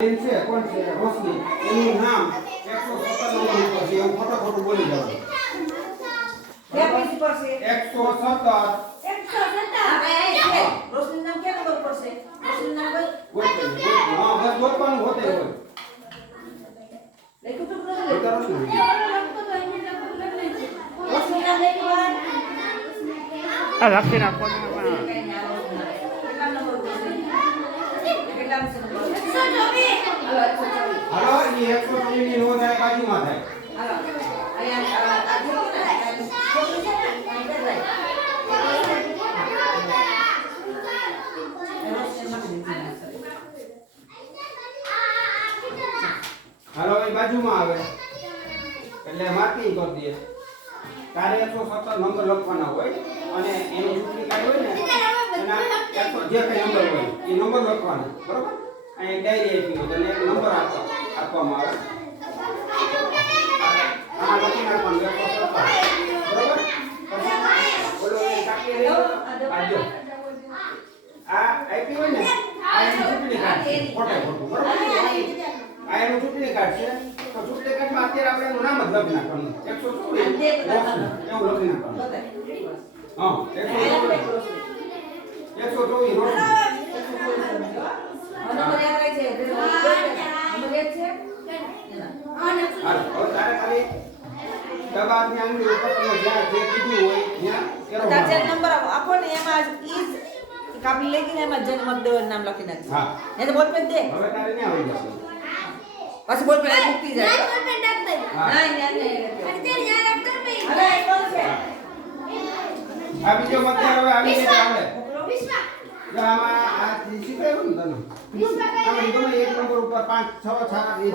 છે કોણ છે રોશની એનું નામ 117 નંબર ઉપર છે એવું ખોટું બોલી જવાનું કે પેજ પર છે 117 રોશની નામ કે નંબર પર છે રોશની નામ હા બસ બોલવાનું હોતે હોય લખો તો રોશની નામ લખો આ લખી નાખો હાલો એ 124 ની નોંધ આ બાજુમાં થાય હાલો એ બાજુમાં આવે એટલે માર્કિંગ કરી દઈએ તારે 117 નંબર લખવાના હોય અને એનું ચૂંટણી કાર્ડ હોય ને એના 100 જે કઈ નંબર હોય એ નંબર લખવાના બરોબર અહીં ડાયરી આપી હોય એટલે નંબર આપવામાં આવે આ લખી નાખવાનું 117 બરોબર બોલો એ કાકી રહ્યો આજો આ આપી હોય ને આ એનું ચૂંટણી કાર્ડ છે ફોટા બરોબર આ એનું ચૂંટણી કાર્ડ છે તો ચૂંટણી કાર્ડમાં અત્યારે આપણે એનું નામ જ લખી નાખવાનું 124 એવું લખી નાખવાનું હા 124 રોશની નંબર યાદ રહે છે નંબર એક છે હાલ હવે તારે ખાલી દબાણની આંગળી ઉપર તમે જ્યાં જે કીધું હોય ત્યાં એરો તાર જે નંબર આપો ને એમાં ઈજ કાપી લેગીને એમાં જન મતદેવર નામ લખી નાખજો હા એ તો બોલ પેન દે હવે તારે ન્યા આવી જશે પછી બોલ પેન મુક્તિ જાય હા નહીં અરે એ કોણ છે આ બીજો મતદાર હવે આવી જાય આપણે જો આમાં આ શીખવાયું ને તને આમાં ગમે એક નંબર ઉપર 5 6 7 એ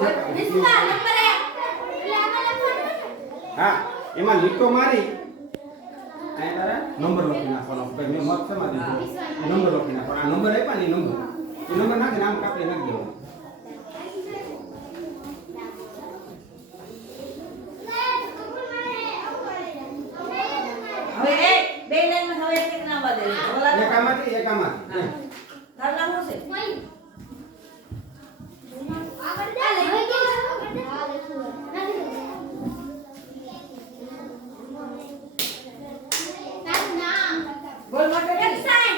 હા એમાં લીટો મારી અહીં તારે નંબર લખી નાખવાનો ભાઈ મેં મત સમા દીધો નંબર લખી નાખવાનો આ નંબર આપ્યા ને એ નંબર નાખી નામ કાપી નાખી દેવાનું હવે એ બે લાઈનમાં હવે એક એક નામ વાદે એકામાંથી તાર નામ શું છે બોલ માટે કે સાઈન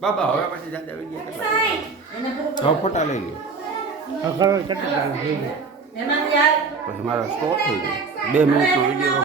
બાબા હવે પછી જાતે આવી ગયા સાઈન એને પૂરું હવે ફોટા લઈ લે ખરો કેટલા એમાં યાર પછી મારો સ્ટોપ થઈ ગયો 2 મિનિટનો વિડિયો